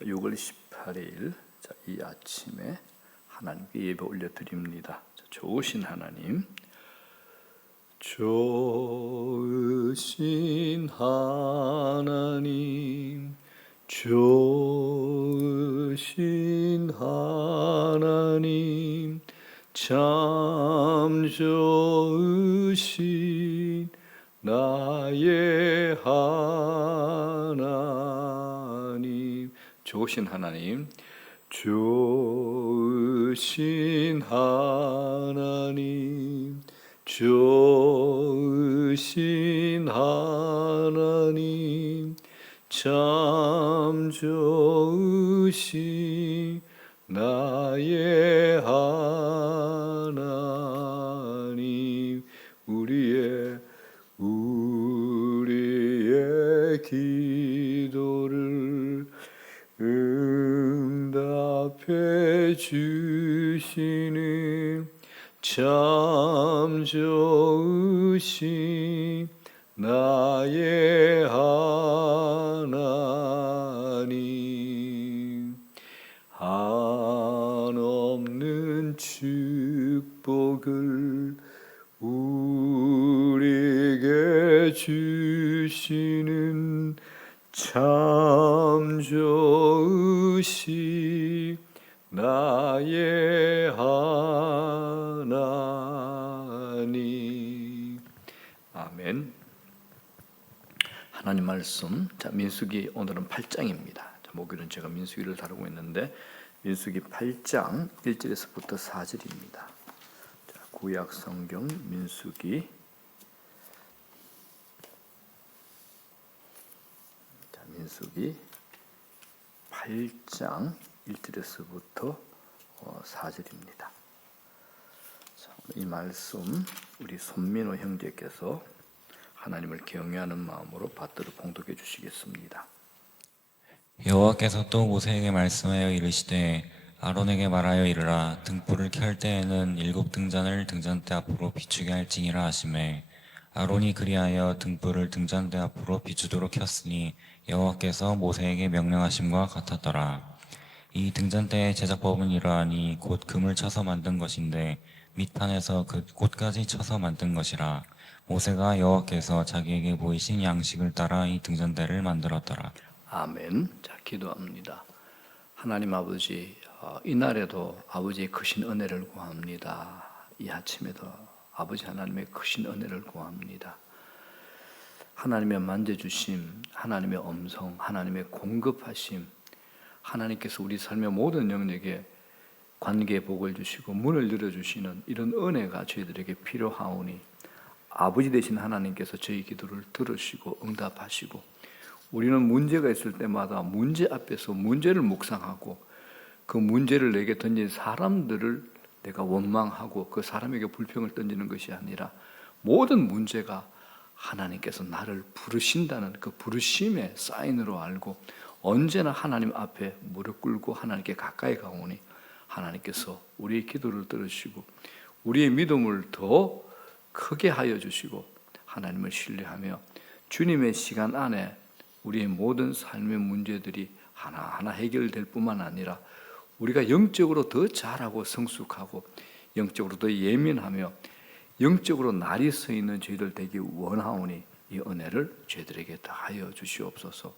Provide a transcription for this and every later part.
6월 18일 이 아침에 하나님께 예배 올려드립니다. 좋으신 하나님, 좋으신 하나님, 좋으신 하나님, 참 좋으신 나의 하나님. 좋으신 하나님, 좋으신 하나님, 좋으신 하나님, 참 좋으신 나의 하나님. 우리의 기도를 응답해 주시는 참 좋으신 나의 하나님. 한없는 축복을 우리에게 주시는 참 좋으신 나의 하나님. 아멘. 하나님 말씀, 민수기 오늘은 8장입니다. 목요일은 제가 민수기를 다루고 있는데 민수기 8장 1절에서부터 4절입니다. 구약 성경 민수기 8장 1절에서부터 4절입니다. 이 말씀 우리 손민호 형제께서 하나님을 경외하는 마음으로 받들어 봉독해 주시겠습니다. 여호와께서 또 모세에게 말씀하여 이르시되 아론에게 말하여 이르라. 등불을 켤 때에는 7 등잔을 등잔대 앞으로 비추게 할지니라 하시매 아론이 그리하여 등불을 등잔대 앞으로 비추도록 켰으니 여호와께서 모세에게 명령하심과 같았더라. 이 등잔대의 제작법은 이러하니 곧 금을 쳐서 만든 것인데 밑판에서 그 꽃까지 쳐서 만든 것이라. 모세가 여호와께서 자기에게 보이신 양식을 따라 이 등잔대를 만들었더라. 아멘. 기도합니다. 하나님 아버지, 이날에도 아버지의 크신 은혜를 구합니다. 이 아침에도 아버지 하나님의 크신 은혜를 구합니다. 하나님의 만져주심, 하나님의 음성, 하나님의 공급하심, 하나님께서 우리 삶의 모든 영역에 관계의 복을 주시고 문을 열어주시는 이런 은혜가 저희들에게 필요하오니 아버지 되신 하나님께서 저희 기도를 들으시고 응답하시고 우리는 문제가 있을 때마다 문제 앞에서 문제를 묵상하고 그 문제를 내게 던진 사람들을 내가 원망하고 그 사람에게 불평을 던지는 것이 아니라 모든 문제가 하나님께서 나를 부르신다는 그 부르심의 사인으로 알고 언제나 하나님 앞에 무릎 꿇고 하나님께 가까이 가오니 하나님께서 우리의 기도를 들으시고 우리의 믿음을 더 크게 하여 주시고 하나님을 신뢰하며 주님의 시간 안에 우리의 모든 삶의 문제들이 하나하나 해결될 뿐만 아니라 우리가 영적으로 더 잘하고 성숙하고 영적으로 더 예민하며 영적으로 날이 서 있는 저희들 되기 원하오니 이 은혜를 저희들에게 다 하여 주시옵소서.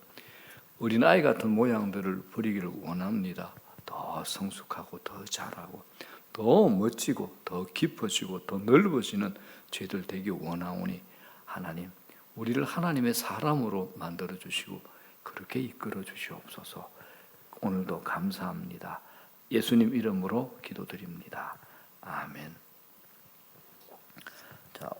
어린아이 같은 모양들을 버리기를 원합니다. 더 성숙하고 더 잘하고 더 멋지고 더 깊어지고 더 넓어지는 저희들 되기 원하오니 하나님 우리를 하나님의 사람으로 만들어 주시고 그렇게 이끌어 주시옵소서. 오늘도 감사합니다. 예수님 이름으로 기도드립니다. 아멘.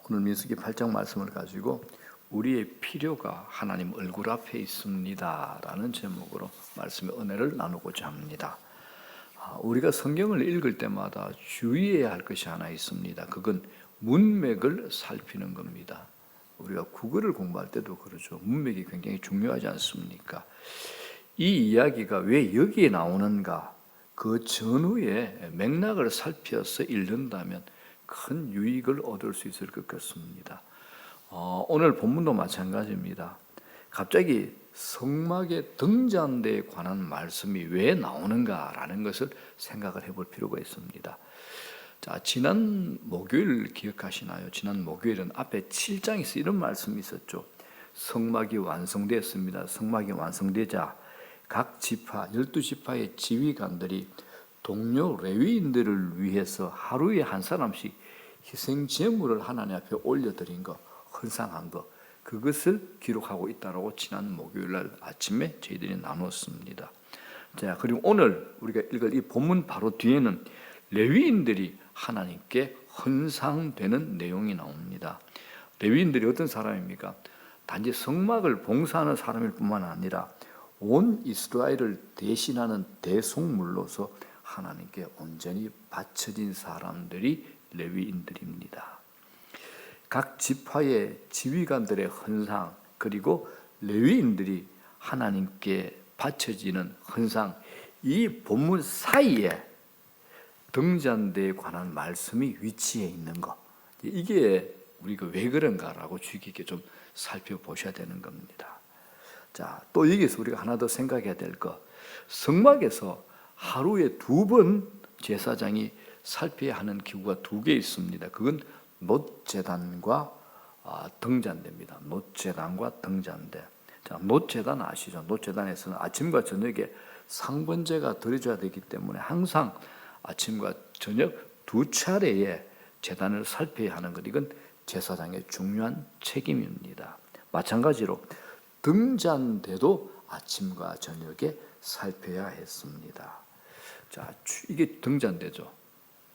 오늘 민수기 8장 말씀을 가지고 우리의 필요가 하나님 얼굴 앞에 있습니다 라는 제목으로 말씀의 은혜를 나누고자 합니다. 우리가 성경을 읽을 때마다 주의해야 할 것이 하나 있습니다. 그건 문맥을 살피는 겁니다. 우리가 국어를 공부할 때도 그러죠. 문맥이 굉장히 중요하지 않습니까? 이 이야기가 왜 여기에 나오는가? 그 전후의 맥락을 살펴서 읽는다면 큰 유익을 얻을 수 있을 것 같습니다. 오늘 본문도 마찬가지입니다. 갑자기 성막의 등잔대에 관한 말씀이 왜 나오는가라는 것을 생각을 해볼 필요가 있습니다. 자, 지난 목요일 기억하시나요? 지난 목요일은 앞에 7장에서 이런 말씀이 있었죠. 성막이 완성되었습니다. 성막이 완성되자 각 지파, 12지파의 지휘관들이 동료 레위인들을 위해서 하루에 한 사람씩 희생 제물을 하나님 앞에 올려드린 거, 헌상한 거, 그것을 기록하고 있다라고 지난 목요일 날 아침에 저희들이 나눴습니다. 자, 그리고 오늘 우리가 읽을 이 본문 바로 뒤에는 레위인들이 하나님께 헌상되는 내용이 나옵니다. 레위인들이 어떤 사람입니까? 단지 성막을 봉사하는 사람일 뿐만 아니라 온 이스라엘을 대신하는 대속물로서 하나님께 온전히 바쳐진 사람들이 레위인들입니다. 각 지파의 지휘관들의 헌상, 그리고 레위인들이 하나님께 바쳐지는 헌상, 이 본문 사이에 등잔대에 관한 말씀이 위치해 있는 것, 이게 우리가 왜 그런가라고 주의 깊게 좀 살펴보셔야 되는 겁니다. 자, 또 여기서 우리가 하나 더 생각해야 될 것, 성막에서 하루에 2번 제사장이 살펴야 하는 기구가 2개 있습니다. 그건 놋제단과 등잔대입니다. 놋제단과 등잔대. 자, 놋제단 아시죠? 놋제단에서는 아침과 저녁에 상번제가 드려져야 되기 때문에 항상 아침과 저녁 2차례에 제단을 살펴야 하는 것, 이건 제사장의 중요한 책임입니다. 마찬가지로 등잔대도 아침과 저녁에 살펴야 했습니다. 자, 이게 등잔대죠.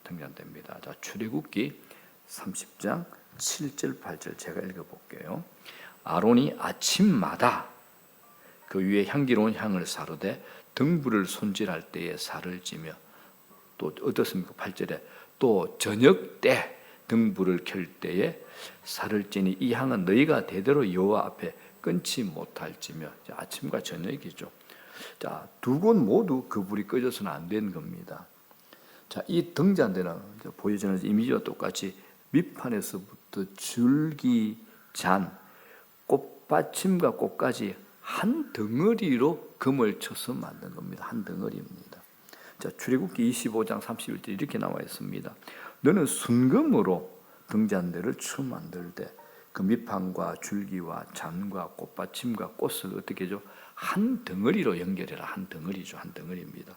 등잔대입니다. 자, 출애굽기 30장 7절 8절 제가 읽어볼게요. 아론이 아침마다 그 위에 향기로운 향을 사르되 등불을 손질할 때에 살을 찌며, 또 어떻습니까? 8절에 또 저녁 때 등불을 켤 때에 살을 찌니 이 향은 너희가 대대로 여호와 앞에 끊지 못할지며. 아침과 저녁이죠. 자, 2곳 모두 그 불이 꺼져서는 안 되는 겁니다. 자, 이 등잔대는 보여지는 이미지와 똑같이 밑판에서부터 줄기, 잔, 꽃받침과 꽃까지 한 덩어리로 금을 쳐서 만든 겁니다. 한 덩어리입니다. 자, 출애굽기 25장 31절 이렇게 나와 있습니다. 너는 순금으로 등잔대를 처음 만들 때 그 밑판과 줄기와 잔과 꽃받침과 꽃을 어떻게 해줘? 한 덩어리로 연결해라. 한 덩어리죠. 한 덩어리입니다.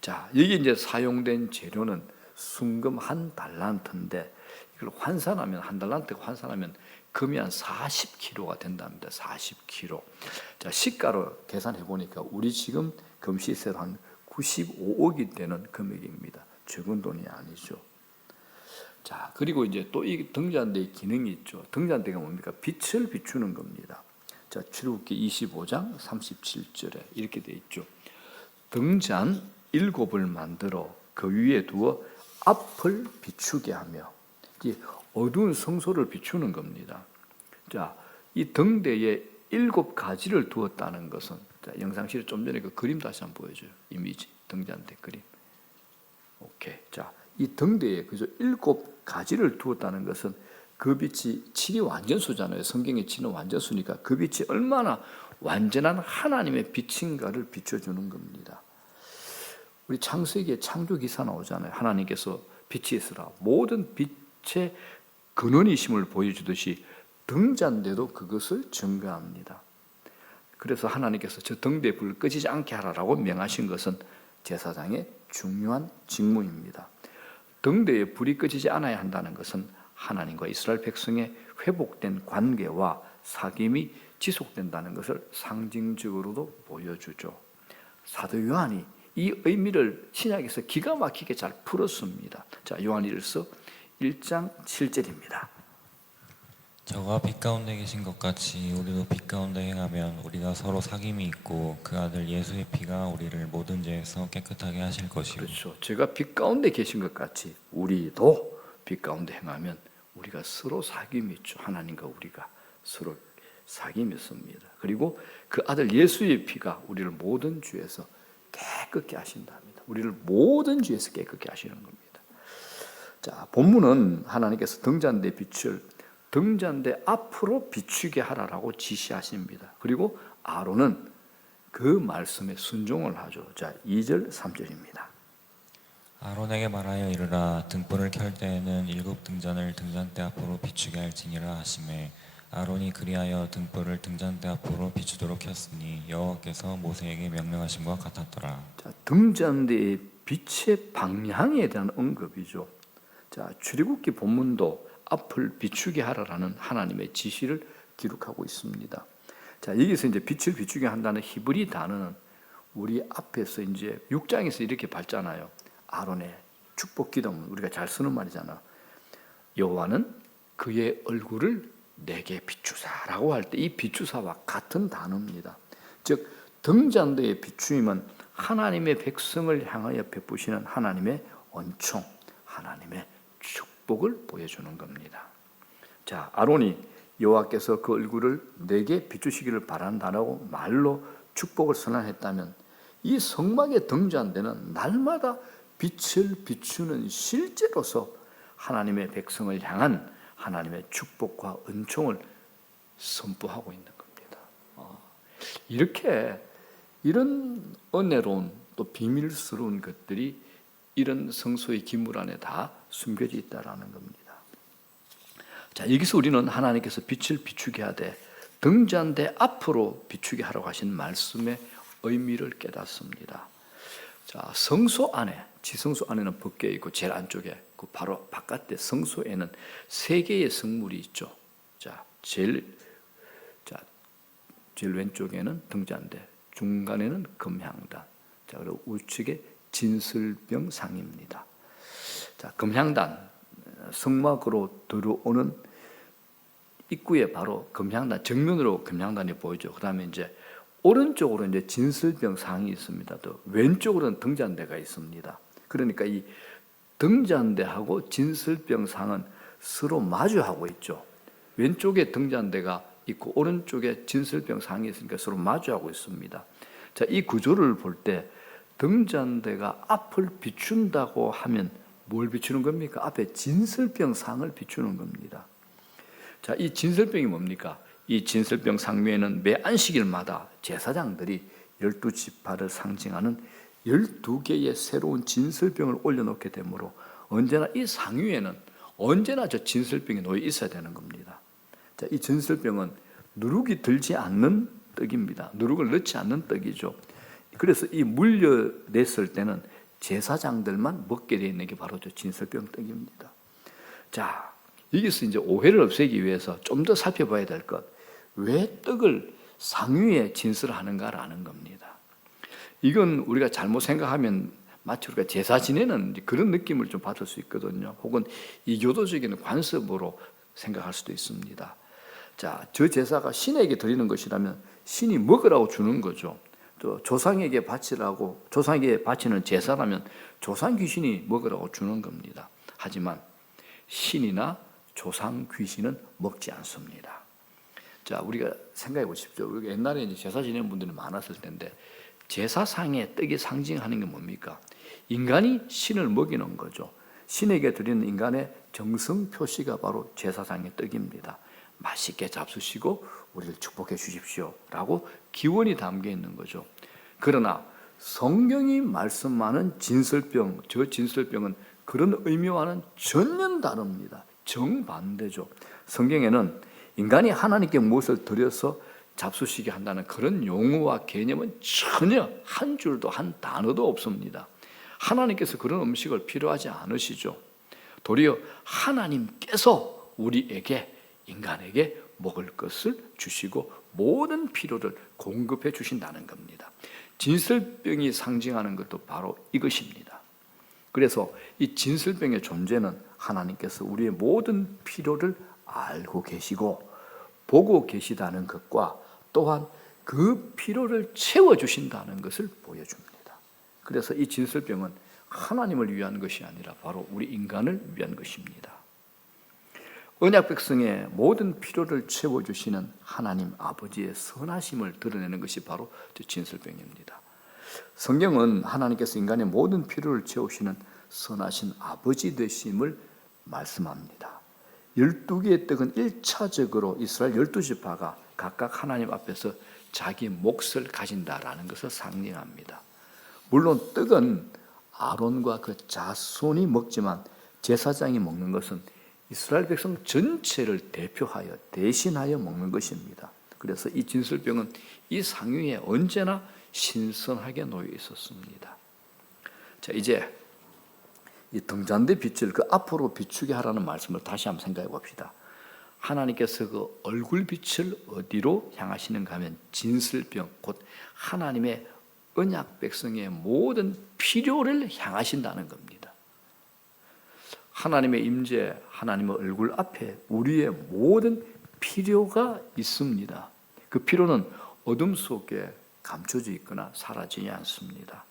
자, 여기 이제 사용된 재료는 순금 한 달란트인데, 이걸 환산하면, 한 달란트가 환산하면 금이 한 40kg가 된답니다. 40kg. 자, 시가로 계산해 보니까 우리 지금 금 시세로 한 95억이 되는 금액입니다. 적은 돈이 아니죠. 자, 그리고 이제 또 이 등잔대의 기능이 있죠. 등잔대가 뭡니까? 빛을 비추는 겁니다. 자, 출애굽기 25장 37절에 이렇게 되어 있죠. 등잔 7을 만들어 그 위에 두어 앞을 비추게 하며, 어두운 성소를 비추는 겁니다. 자, 이 등대에 7가지를 두었다는 것은, 자, 영상실에 좀 전에 그 그림 다시 한번 보여줘요. 이미지, 등잔대 그림. 오케이. 자, 이 등대에 그저 7가지를 두었다는 것은 그 빛이 칠이 완전수잖아요. 성경의 칠은 완전수니까 그 빛이 얼마나 완전한 하나님의 빛인가를 비춰주는 겁니다. 우리 창세기에 창조 기사 나오잖아요. 하나님께서 빛이 있으라 모든 빛의 근원이심을 보여주듯이 등잔대도 그것을 증거합니다. 그래서 하나님께서 저 등대에 불을 꺼지지 않게 하라고 명하신 것은 제사장의 중요한 직무입니다. 등대에 불이 꺼지지 않아야 한다는 것은 하나님과 이스라엘 백성의 회복된 관계와 사귐이 지속된다는 것을 상징적으로도 보여주죠. 사도 요한이 이 의미를 신약에서 기가 막히게 잘 풀었습니다. 자, 요한일서 1장 7절입니다. 저가 빛 가운데 계신 것 같이 우리도 빛 가운데 행하면 우리가 서로 사귐이 있고 그 아들 예수의 피가 우리를 모든 죄에서 깨끗하게 하실 것이요. 그렇죠. 제가 빛 가운데 계신 것 같이 우리도 빛 가운데 행하면 우리가 서로 사귐이 있죠. 하나님과 우리가 서로 사귐이 있습니다. 그리고 그 아들 예수의 피가 우리를 모든 죄에서 깨끗게 하신답니다. 우리를 모든 죄에서 깨끗게 하시는 겁니다. 자, 본문은 하나님께서 등잔대 빛을 등잔대 앞으로 비추게 하라라고 지시하십니다. 그리고 아론은 그 말씀에 순종을 하죠. 자, 2절 3절입니다. 아론에게 말하여 이르라 등불을 켤 때에는 7등잔을 등잔대 앞으로 비추게 할지니라 하시매 아론이 그리하여 등불을 등잔대 앞으로 비추도록 켰으니 여호와께서 모세에게 명령하신 것 같았더라. 자, 등잔대의 빛의 방향에 대한 언급이죠. 자, 출애굽기 본문도 앞을 비추게 하라라는 하나님의 지시를 기록하고 있습니다. 자, 여기서 이제 빛을 비추게 한다는 히브리 단어는 우리 앞에서 이제 6장에서 이렇게 봤잖아요. 아론의 축복 기도문 우리가 잘 쓰는 말이잖아. 여호와는 그의 얼굴을 내게 비추사라고 할 때 이 비추사와 같은 단어입니다. 즉 등잔대의 비추임은 하나님의 백성을 향하여 베푸시는 하나님의恩宠, 하나님의 축복을 보여주는 겁니다. 자, 아론이 여호와께서 그 얼굴을 내게 비추시기를 바란다라고 말로 축복을 선언했다면 이 성막의 등잔대는 날마다 빛을 비추는 실제로서 하나님의 백성을 향한 하나님의 축복과 은총을 선포하고 있는 겁니다. 이렇게 이런 은혜로운 또 비밀스러운 것들이 이런 성소의 기물 안에 다 숨겨져 있다라는 겁니다. 자, 여기서 우리는 하나님께서 빛을 비추게 하되 등잔대 앞으로 비추게 하라고 하신 말씀의 의미를 깨닫습니다. 자, 성소 안에, 지성소 안에는 벗겨 있고 제일 안쪽에 그 바로 바깥에 성소에는 3개의 성물이 있죠. 자, 제일 왼쪽에는 등잔대, 중간에는 금향단, 자, 그리고 우측에 진설병상입니다. 자, 금향단, 성막으로 들어오는 입구에 바로 금향단, 정면으로 금향단이 보이죠. 그 다음에 이제 오른쪽으로 이제 진설병상이 있습니다. 또 왼쪽으로는 등잔대가 있습니다. 그러니까 이 등잔대하고 진설병상은 서로 마주하고 있죠. 왼쪽에 등잔대가 있고 오른쪽에 진설병상이 있으니까 서로 마주하고 있습니다. 자, 이 구조를 볼 때 등잔대가 앞을 비춘다고 하면 뭘 비추는 겁니까? 앞에 진설병상을 비추는 겁니다. 자, 이 진설병이 뭡니까? 이 진설병 상면에는 매 안식일마다 제사장들이 12지파를 상징하는 12개의 새로운 진설병을 올려놓게 되므로 언제나 이 상위에는 언제나 저 진설병이 놓여 있어야 되는 겁니다. 자, 이 진설병은 누룩이 들지 않는 떡입니다. 누룩을 넣지 않는 떡이죠. 그래서 이 물려냈을 때는 제사장들만 먹게 되어 있는 게 바로 저 진설병 떡입니다. 자, 여기서 이제 오해를 없애기 위해서 좀 더 살펴봐야 될 것, 왜 떡을 상위에 진설하는가라는 겁니다. 이건 우리가 잘못 생각하면 마치 우리가 제사 지내는 그런 느낌을 좀 받을 수 있거든요. 혹은 이교도적인 관습으로 생각할 수도 있습니다. 자, 저 제사가 신에게 드리는 것이라면 신이 먹으라고 주는 거죠. 또 조상에게 바치라고, 조상에게 바치는 제사라면 조상 귀신이 먹으라고 주는 겁니다. 하지만 신이나 조상 귀신은 먹지 않습니다. 자, 우리가 생각해 보십시오. 우리가 옛날에 이제 제사 지내는 분들이 많았을 텐데 제사상의 떡이 상징하는 게 뭡니까? 인간이 신을 먹이는 거죠. 신에게 드리는 인간의 정성 표시가 바로 제사상의 떡입니다. 맛있게 잡수시고 우리를 축복해 주십시오 라고 기원이 담겨 있는 거죠. 그러나 성경이 말씀하는 진설병, 저 진설병은 그런 의미와는 전혀 다릅니다. 정반대죠. 성경에는 인간이 하나님께 무엇을 드려서 잡수시게 한다는 그런 용어와 개념은 전혀 한 줄도 한 단어도 없습니다. 하나님께서 그런 음식을 필요하지 않으시죠. 도리어 하나님께서 우리에게, 인간에게 먹을 것을 주시고 모든 필요를 공급해 주신다는 겁니다. 진설병이 상징하는 것도 바로 이것입니다. 그래서 이 진설병의 존재는 하나님께서 우리의 모든 필요를 알고 계시고 보고 계시다는 것과 또한 그 필요를 채워주신다는 것을 보여줍니다. 그래서 이 진설병은 하나님을 위한 것이 아니라 바로 우리 인간을 위한 것입니다. 언약 백성의 모든 필요를 채워주시는 하나님 아버지의 선하심을 드러내는 것이 바로 진설병입니다. 성경은 하나님께서 인간의 모든 필요를 채우시는 선하신 아버지 되심을 말씀합니다. 12개의 떡은 1차적으로 이스라엘 12지파가 각각 하나님 앞에서 자기 몫을 가진다라는 것을 상징합니다. 물론 떡은 아론과 그 자손이 먹지만 제사장이 먹는 것은 이스라엘 백성 전체를 대표하여 대신하여 먹는 것입니다. 그래서 이 진설병은 이 상위에 언제나 신선하게 놓여 있었습니다. 자, 이제 이 등잔대 빛을 그 앞으로 비추게 하라는 말씀을 다시 한번 생각해 봅시다. 하나님께서 그 얼굴 빛을 어디로 향하시는가 하면 진설병, 곧 하나님의 언약 백성의 모든 필요를 향하신다는 겁니다. 하나님의 임재, 하나님의 얼굴 앞에 우리의 모든 필요가 있습니다. 그 필요는 어둠 속에 감춰져 있거나 사라지지 않습니다.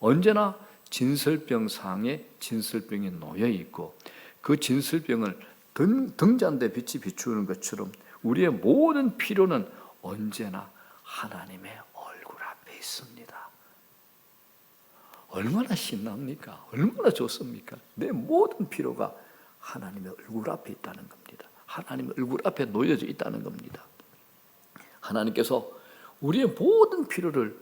언제나 진설병상에 진설병이 놓여 있고 그 진설병을 등잔대 빛이 비추는 것처럼 우리의 모든 필요는 언제나 하나님의 얼굴 앞에 있습니다. 얼마나 신납니까? 얼마나 좋습니까? 내 모든 필요가 하나님의 얼굴 앞에 있다는 겁니다. 하나님의 얼굴 앞에 놓여져 있다는 겁니다. 하나님께서 우리의 모든 필요를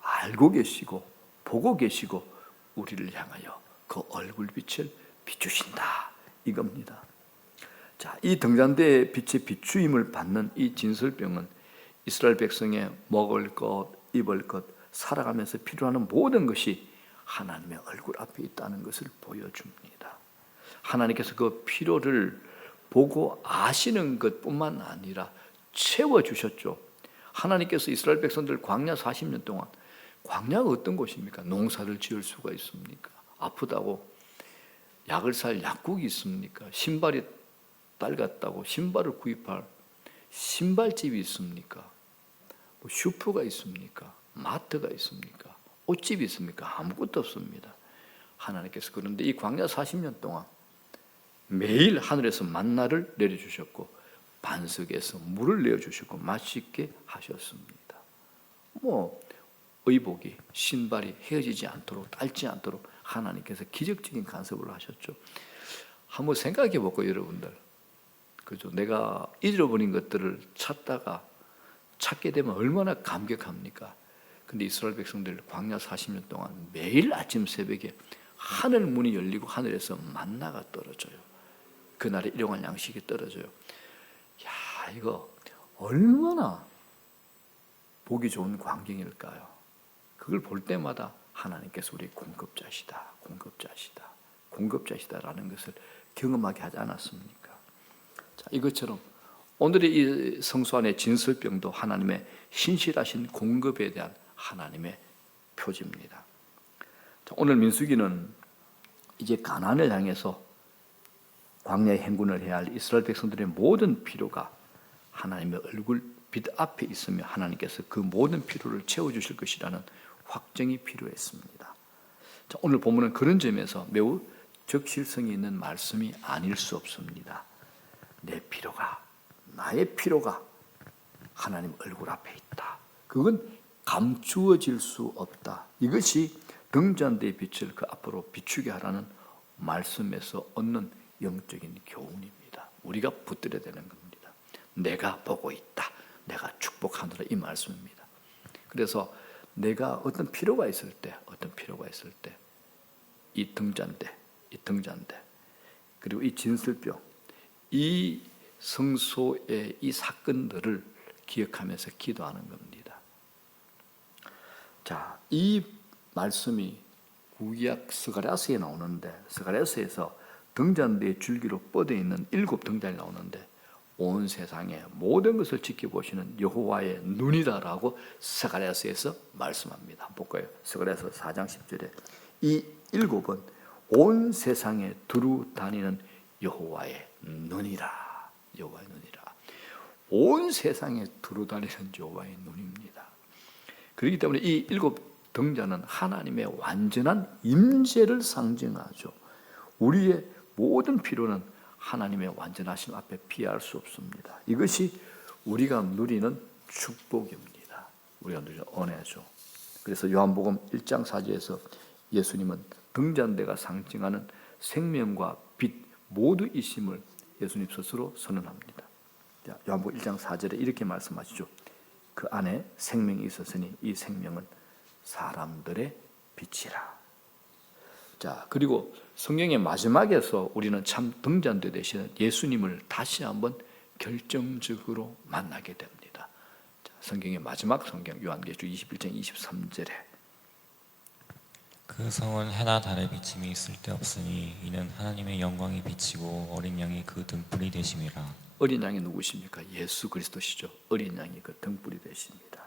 알고 계시고 보고 계시고 우리를 향하여 그 얼굴 빛을 비추신다 이겁니다. 자, 이 등잔대의 빛의 비추임을 받는 이 진설병은 이스라엘 백성의 먹을 것, 입을 것, 살아가면서 필요한 모든 것이 하나님의 얼굴 앞에 있다는 것을 보여줍니다. 하나님께서 그 필요를 보고 아시는 것뿐만 아니라 채워주셨죠. 하나님께서 이스라엘 백성들 광야 40년 동안, 광야가 어떤 곳입니까? 농사를 지을 수가 있습니까? 아프다고 약을 살 약국이 있습니까? 신발이 낡았다고 신발을 구입할 신발집이 있습니까? 뭐 슈퍼가 있습니까? 마트가 있습니까? 옷집이 있습니까? 아무것도 없습니다. 하나님께서 그런데 이 광야 40년 동안 매일 하늘에서 만나를 내려주셨고 반석에서 물을 내어주셨고 맛있게 하셨습니다. 뭐 의복이 신발이 헤어지지 않도록 닳지 않도록 하나님께서 기적적인 간섭을 하셨죠. 한번 생각해 볼까요, 여러분들? 그죠? 내가 잊어버린 것들을 찾게 되면 얼마나 감격합니까? 근데 이스라엘 백성들 광야 40년 동안 매일 아침 새벽에 하늘 문이 열리고 하늘에서 만나가 떨어져요. 그날의 일용할 양식이 떨어져요. 야, 이거 얼마나 보기 좋은 광경일까요? 그걸 볼 때마다 하나님께서 우리 공급자시다라는 것을 경험하게 하지 않았습니까? 자, 이것처럼 오늘의 이 성소 안의 진설병도 하나님의 신실하신 공급에 대한 하나님의 표지입니다. 자, 오늘 민수기는 이제 가나안을 향해서 광야의 행군을 해야 할 이스라엘 백성들의 모든 필요가 하나님의 얼굴 빛 앞에 있으며 하나님께서 그 모든 필요를 채워주실 것이라는 확정이 필요했습니다. 자, 오늘 본문은 그런 점에서 매우 적실성이 있는 말씀이 아닐 수 없습니다. 나의 필요가 하나님 얼굴 앞에 있다. 그건 감추어질 수 없다. 이것이 등잔대의 빛을 그 앞으로 비추게 하라는 말씀에서 얻는 영적인 교훈입니다. 우리가 붙들어야 되는 겁니다. 내가 보고 있다. 내가 축복하노라 이 말씀입니다. 그래서 내가 어떤 필요가 있을 때 이 등잔대 그리고 이 진설병 이 성소의 이 사건들을 기억하면서 기도하는 겁니다. 자, 이 말씀이 구약 스가랴서에 나오는데 스가랴서에서 등잔대의 줄기로 뻗어 있는 7 등잔이 나오는데 온 세상의 모든 것을 지켜보시는 여호와의 눈이다라고 스가랴서에서 말씀합니다. 한번 볼까요? 스가랴서 4장 10절에 이 7은 온 세상에 두루 다니는 여호와의 눈이라. 여호와의 눈이라. 온 세상에 두루 다니는 여호와의 눈입니다. 그렇기 때문에 이 7 등잔은 하나님의 완전한 임재를 상징하죠. 우리의 모든 필요는 하나님의 완전하심 앞에 피할 수 없습니다. 이것이 우리가 누리는 축복입니다. 우리가 누리는 은혜죠. 그래서 요한복음 1장 4절에서 예수님은 등잔대가 상징하는 생명과 빛 모두 이심을 예수님 스스로 선언합니다. 요한복음 1장 4절에 이렇게 말씀하시죠. 그 안에 생명이 있었으니 이 생명은 사람들의 빛이라. 자, 그리고 성경의 마지막에서 우리는 참 등잔대 되시는 예수님을 다시 한번 결정적으로 만나게 됩니다. 자, 성경의 마지막 성경 요한계시록 21장 23절에 그 성은 해나 달의 비침이 있을 데 없으니 이는 하나님의 영광이 비치고 어린 양이 그 등불이 되심이라. 어린 양이 누구십니까? 예수 그리스도시죠. 어린 양이 그 등불이 되십니다.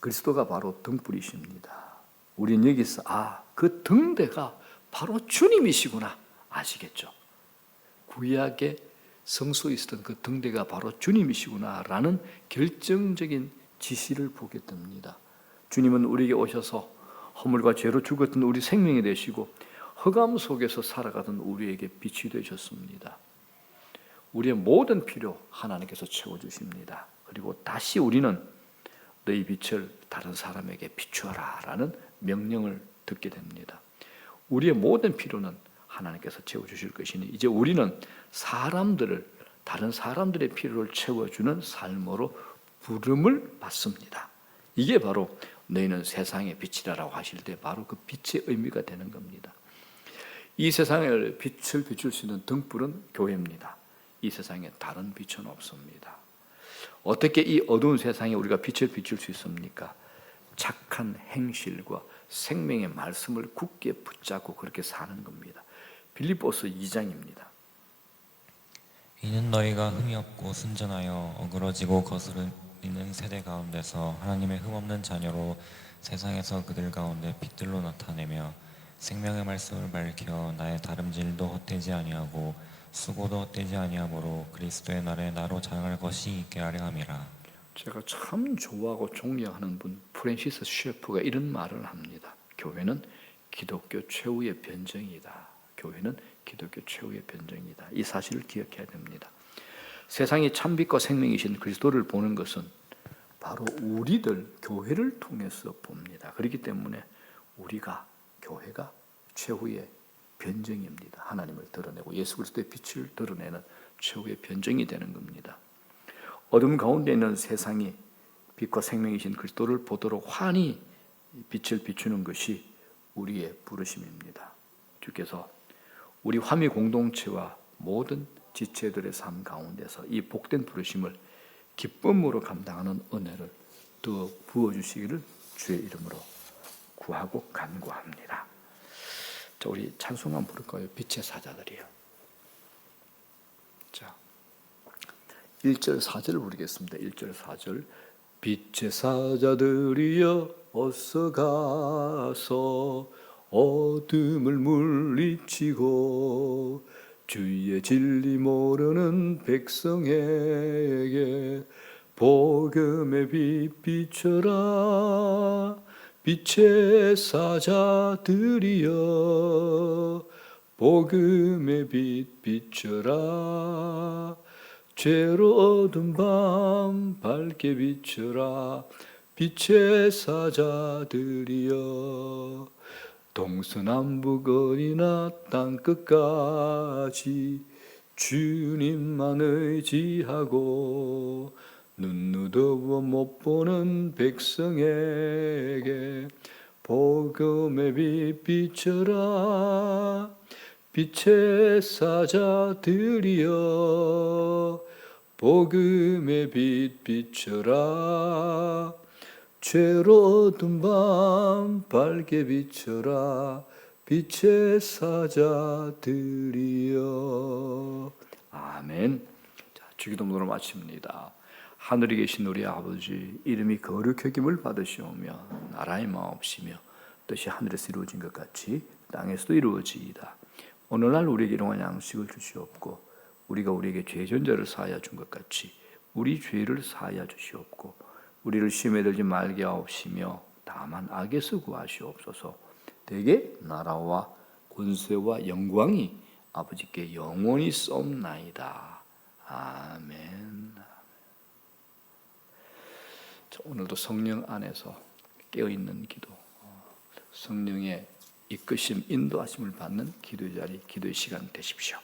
그리스도가 바로 등불이십니다. 우리는 여기서 그 등대가 바로 주님이시구나 아시겠죠? 구약의 성소에 있었던 그 등대가 바로 주님이시구나라는 결정적인 지시를 보게 됩니다. 주님은 우리에게 오셔서 허물과 죄로 죽었던 우리 생명이 되시고 흑암 속에서 살아가던 우리에게 빛이 되셨습니다. 우리의 모든 필요 하나님께서 채워주십니다. 그리고 다시 우리는 너희 빛을 다른 사람에게 비추어라 라는 명령을 듣게 됩니다. 우리의 모든 필요는 하나님께서 채워주실 것이니 이제 우리는 다른 사람들의 필요를 채워주는 삶으로 부름을 받습니다. 이게 바로 너희는 세상의 빛이라고 하실 때 바로 그 빛의 의미가 되는 겁니다. 이 세상을 빛을 비출 수 있는 등불은 교회입니다. 이 세상에 다른 빛은 없습니다. 어떻게 이 어두운 세상에 우리가 빛을 비출 수 있습니까? 착한 행실과 생명의 말씀을 굳게 붙잡고 그렇게 사는 겁니다. 빌립보서 2장입니다. 이는 너희가 흠이 없고 순전하여 어그러지고 거스르는 세대 가운데서 하나님의 흠없는 자녀로 세상에서 그들 가운데 빛들로 나타내며 생명의 말씀을 밝혀 나의 다름질도 헛되지 아니하고 수고도 헛되지 아니하므로 그리스도의 날에 나로 자랑할 것이 있게 하려 함이라. 제가 참 좋아하고 존경하는 분 프랜시스 셰프가 이런 말을 합니다. 교회는 기독교 최후의 변정이다. 교회는 기독교 최후의 변정이다. 이 사실을 기억해야 됩니다. 세상이 참빛과 생명이신 그리스도를 보는 것은 바로 우리들 교회를 통해서 봅니다. 그렇기 때문에 교회가 최후의 변정입니다. 하나님을 드러내고 예수 그리스도의 빛을 드러내는 최후의 변정이 되는 겁니다. 어둠 가운데 있는 세상이 빛과 생명이신 그리스도를 보도록 환히 빛을 비추는 것이 우리의 부르심입니다. 주께서 우리 화미 공동체와 모든 지체들의 삶 가운데서 이 복된 부르심을 기쁨으로 감당하는 은혜를 더 부어주시기를 주의 이름으로 구하고 간구합니다. 자, 우리 찬송 한번 부를까요? 빛의 사자들이요. 자, 1절 4절을 부르겠습니다. 1절 4절 빛의 사자들이여 어서 가서 어둠을 물리치고 주의 진리 모르는 백성에게 복음의 빛 비춰라. 빛의 사자들이여 복음의 빛 비춰라. 죄로 어두운 밤 밝게 비춰라. 빛의 사자들이여 동서남북 어디나 땅끝까지 주님만 의지하고 눈 어두워 못 보는 백성에게 복음의 빛 비춰라. 빛의 사자들이여 복음의 빛 비춰라. 죄로 어두운 밤 밝게 비춰라. 빛의 사자들이여. 아멘. 자, 주기도문으로 마칩니다. 하늘에 계신 우리 아버지, 이름이 거룩히 여김을 받으시오며 나라의 마옵시며 뜻이 하늘에서 이루어진 것 같이 땅에서도 이루어지이다. 오늘날 우리에게 일용할 양식을 주시옵고 우리가 우리에게 죄 전자를 사하여 준 것 같이 우리 죄를 사하여 주시옵고 우리를 시험에 들지 말게 하옵시며 다만 악에서 구하시옵소서. 대개 나라와 권세와 영광이 아버지께 영원히 썩나이다. 아멘. 오늘도 성령 안에서 깨어있는 기도, 성령의 이끄심, 인도하심을 받는 기도의 자리, 기도의 시간 되십시오.